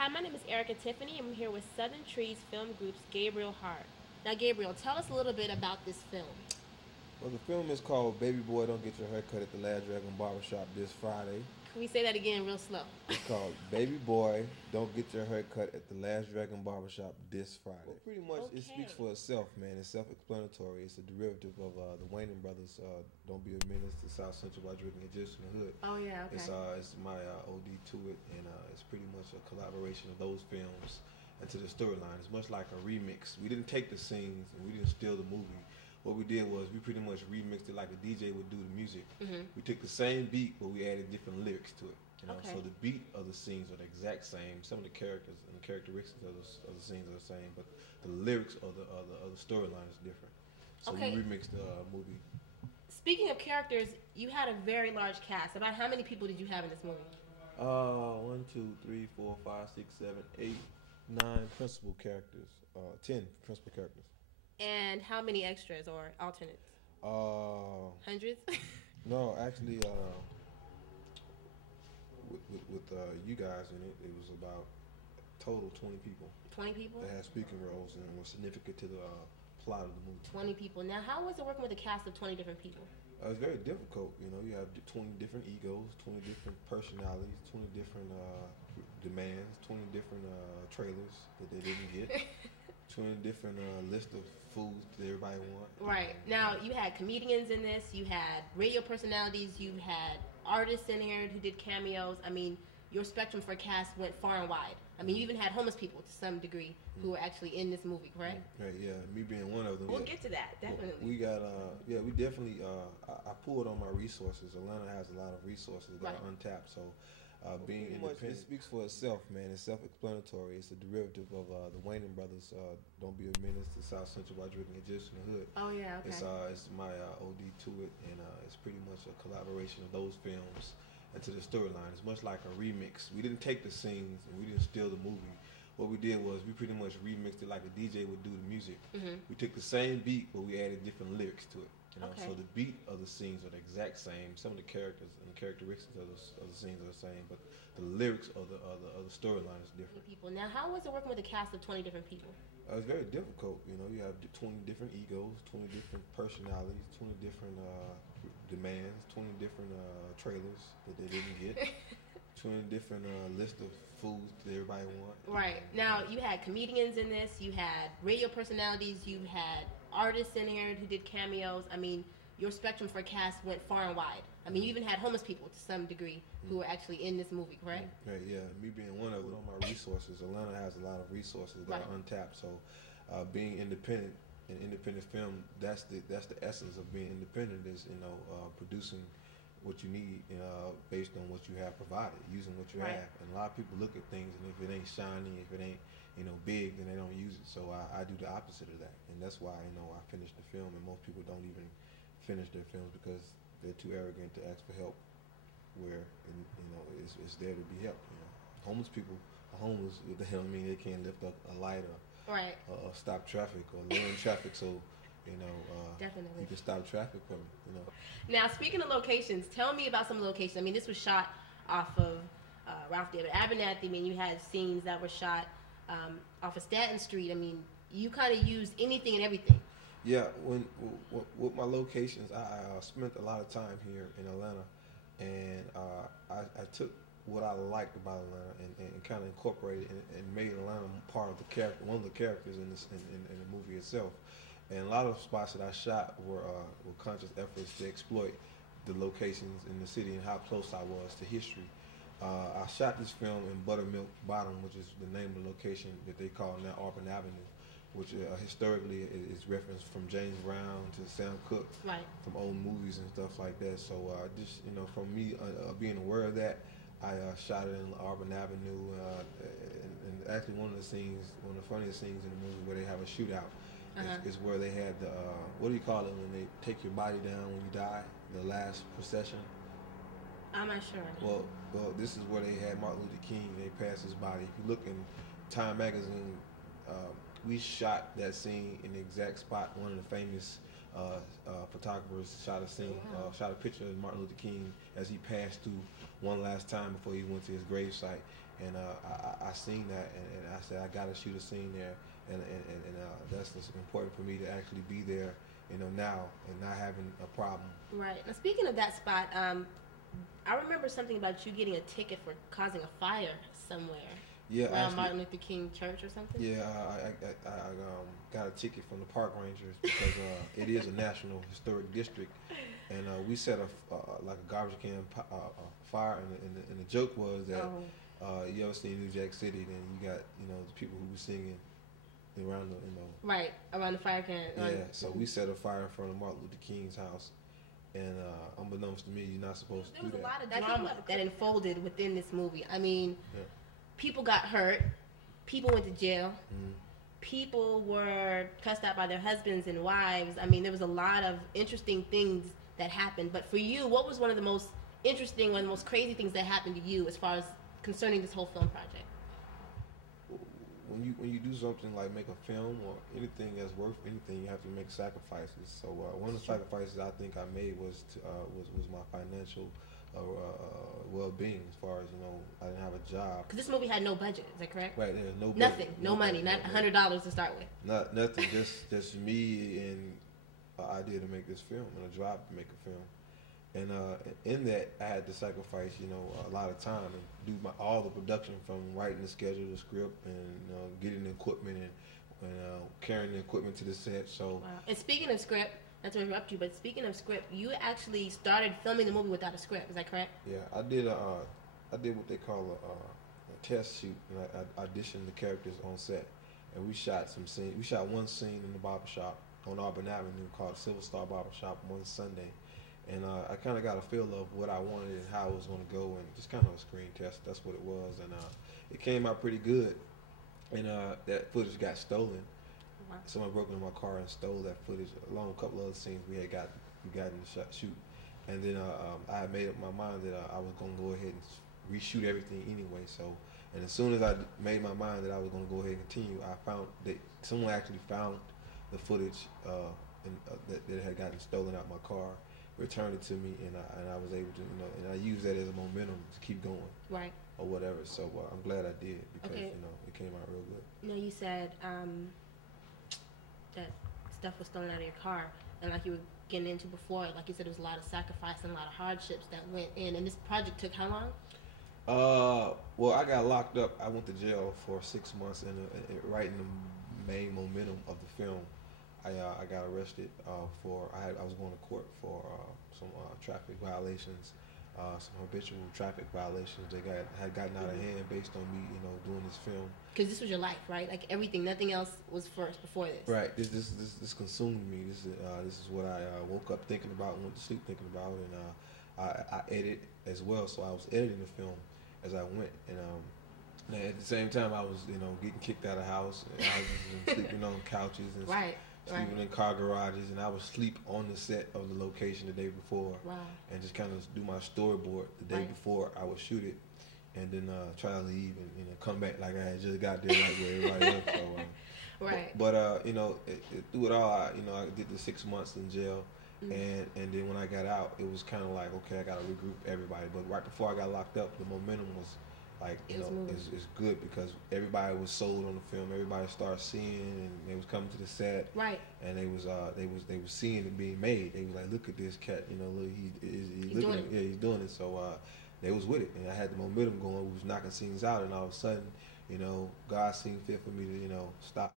Hi, my name is Erica Tiffany. I'm here with Southern Trees Film Group's Gabriel Hart. Now, Gabriel, tell us a little bit about this film. Well, the film is called Babyboy, Don't Get Your Haircut at the Last Dragon Barbershop this Friday. Can we say that again real slow? It's called Babyboy, Don't Get Your Haircut at the Last Dragon Barbershop this Friday. Well, pretty much it speaks for itself, man. It's self-explanatory. It's a derivative of the Wayne brothers. Don't be a menace to South Central while drinking a juice in the hood. Oh yeah, okay. It's my OD to it, and it's pretty much a collaboration of those films into the storyline. It's much like a remix. We didn't take the scenes and we didn't steal the movie. What we did was we pretty much remixed it like a DJ would do the music. We took the same beat, but we added different lyrics to it. You know, so the beat of the scenes are the exact same. Some of the characters and the characteristics of the scenes are the same, but the lyrics of the storyline is different. So we remixed the movie. Speaking of characters, you had a very large cast. About how many people did you have in this movie? 1, 2, 3, 4, 5, 6, 7, 8, 9 principal characters. 10 principal characters. And how many extras or alternates? Hundreds? No, actually, with you guys in it, it was about total 20 people. 20 people? That had speaking roles and were significant to the plot of the movie. 20 people. Now, how was it working with a cast of 20 different people? It's very difficult. You know, you have 20 different egos, 20 different personalities, 20 different demands, 20 different trailers that they didn't get. 20 different list of foods that everybody want. Right. Now, you had comedians in this, you had radio personalities, you had artists in here who did cameos. I mean, your spectrum for cast went far and wide. I mean, you even had homeless people to some degree who were actually in this movie, correct? Right, yeah, me being one of them. We'll get to that, definitely. We got, we definitely, I pulled on my resources. Atlanta has a lot of resources that are untapped, so being independent, it speaks for itself, man. It's self-explanatory. It's a derivative of the Wayne brothers. Don't be a menace to South Central while drinking a juice in the hood. Oh yeah, okay. It's my OD to it, and it's pretty much a collaboration of those films into the storyline. It's much like a remix. We didn't take the scenes and we didn't steal the movie. What we did was we pretty much remixed it like a DJ would do the music. We took the same beat, but we added different lyrics to it. You know, so the beat of the scenes are the exact same. Some of the characters and the characteristics of the scenes are the same, but the lyrics of the storyline is different. People. Now, how was it working with a cast of 20 different people? It's very difficult. You know, you have 20 different egos, 20 different personalities, 20 different demands, 20 different trailers that they didn't get. 20 different list of foods that everybody want. Right. Now, you had comedians in this, you had radio personalities, you had artists in here who did cameos. I mean, your spectrum for cast went far and wide. I mean, you even had homeless people to some degree who were actually in this movie, correct? Right, yeah. Me being one of them, on my resources, Atlanta has a lot of resources that are untapped. So being independent in independent film, that's the essence of being independent is, producing what you need based on what you have provided, using what you have. And a lot of people look at things, and if it ain't shiny, if it ain't big, then they don't use it. So I do the opposite of that, and that's why I finished the film, and most people don't even finish their films because they're too arrogant to ask for help. Where it's there to be helped. Homeless people are homeless. What the hell? I mean, they can't lift up a light or stop traffic or lay in traffic. So definitely you can stop traffic for me. Now, speaking of locations, tell me about some of the locations. I mean, this was shot off of Ralph David Abernathy. I mean, you had scenes that were shot off of Staten Street. I mean, you kind of used anything and everything. Yeah, with my locations, I spent a lot of time here in Atlanta, and I took what I liked about Atlanta and kind of incorporated and made Atlanta part of the character, one of the characters in the movie itself. And a lot of spots that I shot were conscious efforts to exploit the locations in the city and how close I was to history. I shot this film in Buttermilk Bottom, which is the name of the location that they call now Auburn Avenue, which historically is referenced from James Brown to Sam Cooke, from old movies and stuff like that. So just from me being aware of that, I shot it in Auburn Avenue, and actually one of the funniest scenes in the movie where they have a shootout is where they had the what do you call it when they take your body down when you die, the last procession. I'm not sure. Well, this is where they had Martin Luther King. They passed his body. If you look in Time magazine, we shot that scene in the exact spot one of the famous photographers shot a scene, shot a picture of Martin Luther King as he passed through one last time before he went to his gravesite. And I seen that, and I said I gotta shoot a scene there, and that's important for me to actually be there, now and not having a problem. Right. Now, speaking of that spot, I remember something about you getting a ticket for causing a fire somewhere. Yeah, around actually, Martin Luther King Church or something. Yeah, I got a ticket from the park rangers because it is a national historic district, and we set a like a garbage can fire, and the joke was that you ever seen New Jack City, then you got the people who were singing around the right around the fire can. Yeah, so we set a fire in front of Martin Luther King's house. And unbeknownst to me, you're not supposed to do that. There was a lot of drama that unfolded within this movie. I mean, people got hurt, people went to jail, people were cussed out by their husbands and wives. I mean, there was a lot of interesting things that happened. But for you, what was one of the most interesting, one of the most crazy things that happened to you as far as concerning this whole film project? When you do something like make a film or anything that's worth anything, you have to make sacrifices. So one of the sacrifices I think I made was my financial well-being. As far as I didn't have a job. Because this movie had no budget. Is that correct? Right. There's no budget, nothing, no money, not $100 to start with. Nothing. just me and an idea to make this film and a drive to make a film. And in that, I had to sacrifice, a lot of time and do all the production, from writing the schedule, the script, and getting the equipment and carrying the equipment to the set. So. Wow. And speaking of script, not to interrupt you, but speaking of script, you actually started filming the movie without a script. Is that correct? Yeah, I did what they call a test shoot, and I auditioned the characters on set, and we shot some scenes. We shot one scene in the barbershop on Auburn Avenue called Silver Star Barbershop one Sunday. And I kind of got a feel of what I wanted and how it was going to go, and just kind of a screen test. That's what it was, and it came out pretty good. And that footage got stolen. Wow. Someone broke into my car and stole that footage, along with a couple other scenes we got in the shoot. And then I had made up my mind that I was going to go ahead and reshoot everything anyway. So, and as soon as I made my mind that I was going to go ahead and continue, I found that someone actually found the footage that had gotten stolen out my car. Returned it to me, and I was able to, and I used that as a momentum to keep going, right, or whatever. So I'm glad I did, because it came out real good. Now, you said that stuff was stolen out of your car, and like you were getting into before, like you said, there was a lot of sacrifice and a lot of hardships that went in. And this project took how long? Well, I got locked up. I went to jail for 6 months, and right in the main momentum of the film. I got arrested I was going to court for some traffic violations, some habitual traffic violations that had gotten out of hand based on me, doing this film. Because this was your life, right? Like everything, nothing else was first before this. Right. This consumed me. This is what I woke up thinking about and went to sleep thinking about, and I edit as well. So I was editing the film as I went, and at the same time I was getting kicked out of house, and I was sleeping on couches and sleeping in car garages, and I would sleep on the set of the location the day before, and just kind of do my storyboard the day before I would shoot it, and then try to leave and come back like I had just got there like where everybody else. So, but through it all, I did the 6 months in jail, and then when I got out, it was kind of like, okay, I got to regroup everybody. But right before I got locked up, the momentum was like, it's good, because everybody was sold on the film. Everybody started seeing, and they was coming to the set, and they was seeing it being made. They was like, look at this cat, look, he's doing it. So they was with it, and I had the momentum going. We was knocking scenes out, and all of a sudden, God seemed fit for me to stop.